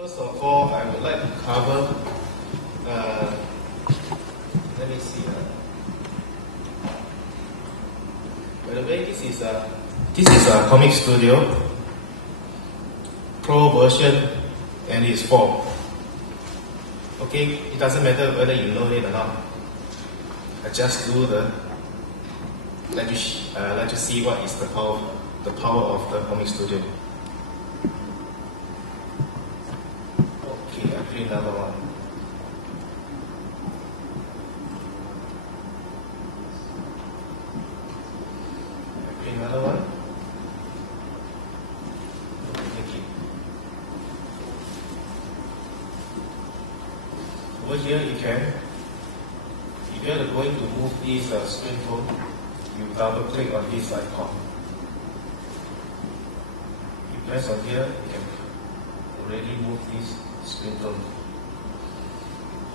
First of all, I would like to cover, let me see. By the way, this is a Comic Studio Pro version, and it's 4. Okay, it doesn't matter whether you know it or not. I just do let you see what is the power of the Comic Studio. Okay, I print another one. I print another one. Thank you. Over here, if you are going to move this screen phone, you double click on this icon. You press on here, you can already move this screen tone.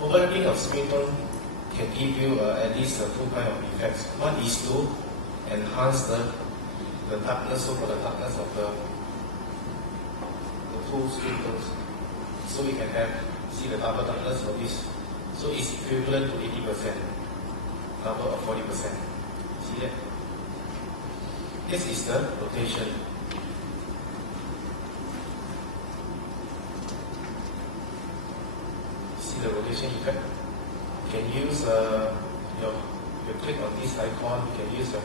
Overlapping of screen tone can give you at least 2 kinds of effects. One is to enhance the darkness, so-called the darkness of the full screen tones. So we can see the double darkness of this. So it's equivalent to 80%, double of 40%. See that? This is the rotation. See the rotation effect? You can use you click on this icon, you can use a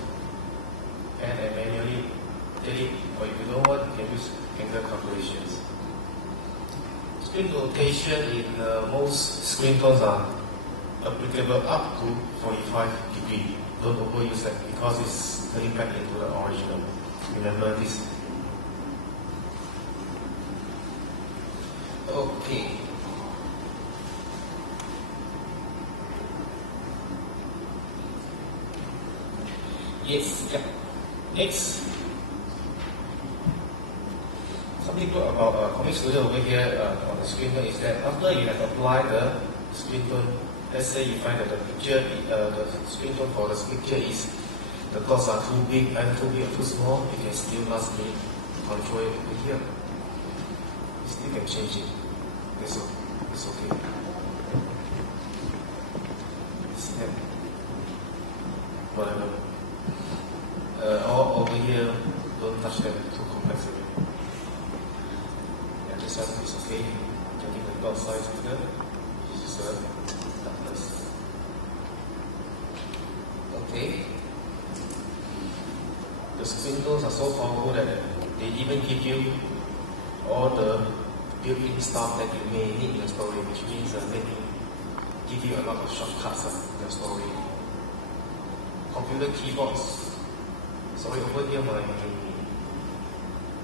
pen and manually delete, or if you don't want, you can use angle calculations. Screen rotation in most screen tones are applicable up to 45 degrees. Don't overuse that because it's turning back into the original. Remember this. Okay. Yes, yeah. Next. Something good about Comic Studio over here on the screen tone is that after you have applied the screen tone, let's say you find that the picture, the screen tone for the picture is, the dots are too big or too small, you can still lastly control it over here. You still can change it. It's okay. See that? Whatever. All over here, don't touch them too complexly. This one is okay. Getting the dot size bigger. This is darkness. Okay. The screen tones are so powerful that they even give you all the built-in stuff that you may need in your story, which means they give you a lot of shortcuts in your story. Computer keyboards. Sorry, over here my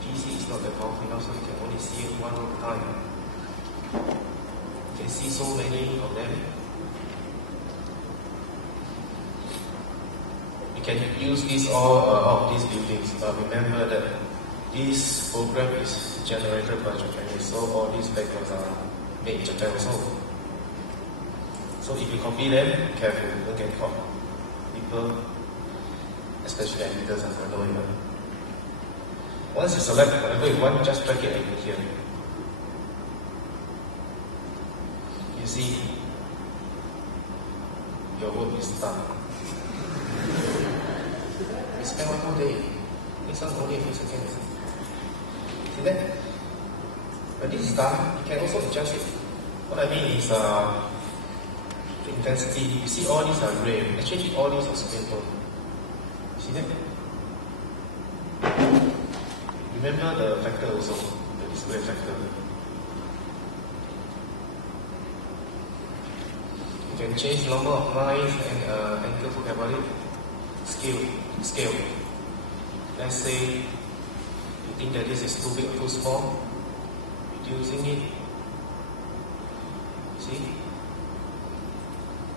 PC is not that powerful enough, so you can only see it one at a time. You can see so many of them. You can use all of these buildings, but remember that this program is generated by Japanese, so all these backgrounds are made in Japan also. So if you copy them, careful, don't get caught. People, especially editors, are annoying them. Once you select whatever you want, just drag it in here. You see, your work is done. You spend one whole day. This one only a few seconds. See that? When this is done, you can also adjust it. What I mean is the intensity. You see all these are gray. Actually, all these are screen tone. See that? Remember the factor also, the display factor. You can change number of lines and angle to have it. Scale. Let's say you think that this is too big or too small, reducing it. See?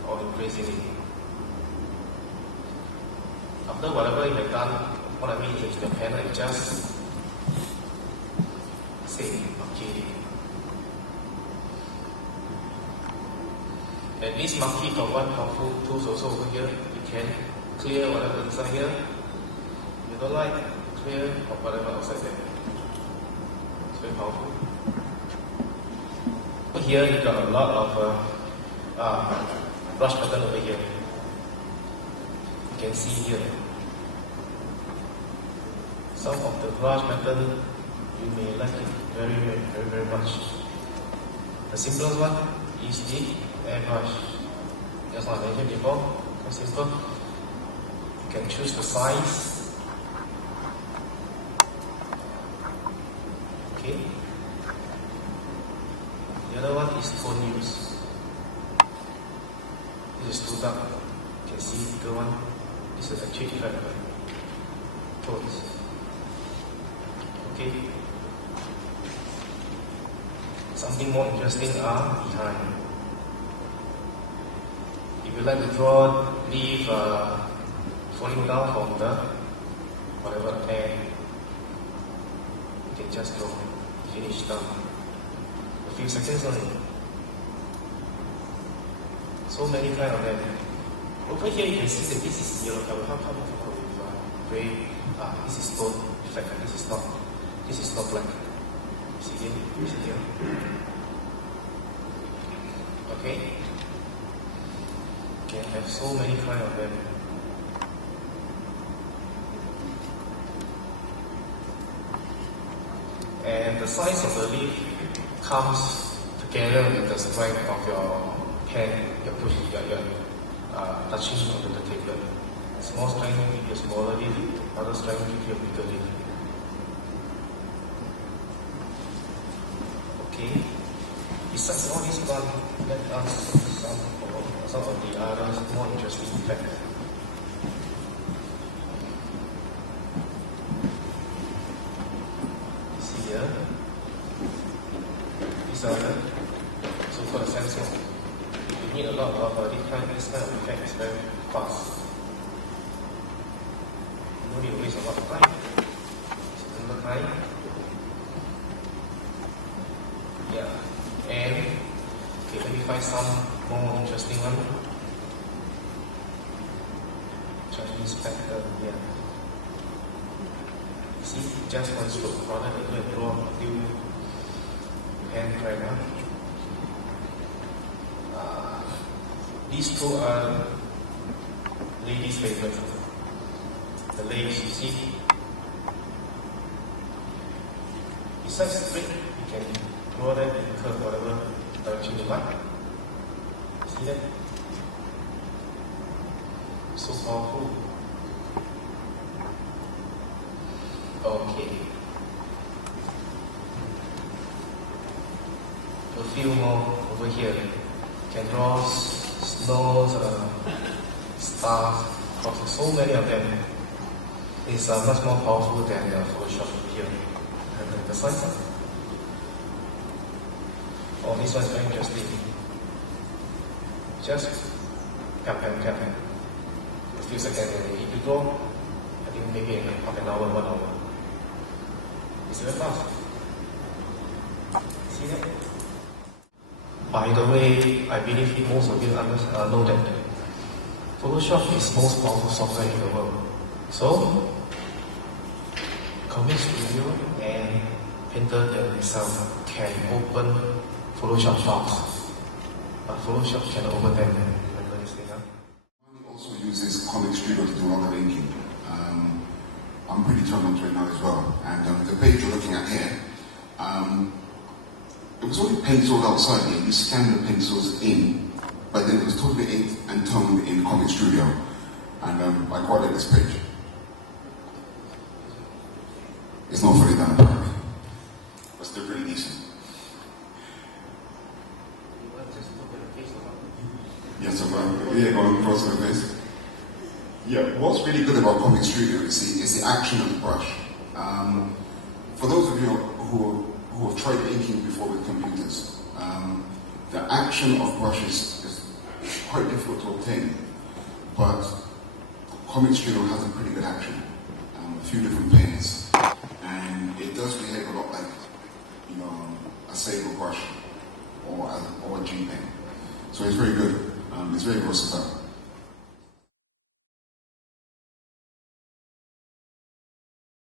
Or increasing it. After whatever you have done, what I mean is the pen adjust. Okay. And this marquee from one powerful tools also over here. You can clear whatever inside here. You don't like, clear or whatever outside there. It's very powerful. Here you got a lot of brush pattern over here. You can see here. Some of the brush pattern you may like it very much. The simplest one is the airbrush. Just like I mentioned before, quite simple. You can choose the size. Okay. The other one is tone use. This is too dark. You can see the bigger one. This is actually like tones. Okay. Something more interesting are behind. If you like to draw leaf falling down from the whatever air, you can just draw, finish done. A few seconds only. So many kind of them. Over here you can see that this is yellow color. How with gray? This is tone effect. This is not black. See here? See here? Okay. You can have so many kind of them. And the size of the leaf comes together with the strength of your pen, your push, your touching onto the table. Small strength give you a smaller leaf, other strength give you a bigger leaf. Okay. Besides all these one, let us some of the other more interesting effects. See here. These are the so-called sensors. You need a lot of this kind of effect is very fast. You don't need to waste a lot of time. It's time. Yeah. And okay, let me find some more interesting one. Chinese pattern, yeah. See, just one stroke. Rather than go and draw a few hand primer. These two are ladies' favorite. The ladies, you see. Besides straight, you can draw them and curve whatever direction you like. See that? So powerful. Okay. A few more over here. You can draw snows, stars, so many of them. It's much more powerful than Photoshop here. And the size. Oh, this one is very interesting. Just tap. A few seconds and if you go, I think maybe in half an hour, 1 hour. It's very fast. See that? By the way, I believe most of you know that Photoshop is the most powerful software in the world. So, Comic Studio and Painter themselves can open Photoshop files, but Photoshop can open them. Remember this thing, huh? He also uses Comic Studio to do a lot of inking. I'm pretty turned on to it now as well. And the page you're looking at here, it was only penciled outside here. You scanned the pencils in, but then it was totally inked and toned in Comic Studio. And I quite like this page. It's not fully done apparently, but still pretty decent. Yes, so going across the face. Yeah, what's really good about Comic Studio is the action of the brush. For those of you who have tried inking before with computers, the action of brushes is quite difficult to obtain, but Comic Studio has a pretty good action. A few different paints, and it does behave a lot like, a saber brush or a G pen. So it's very good. It's very versatile.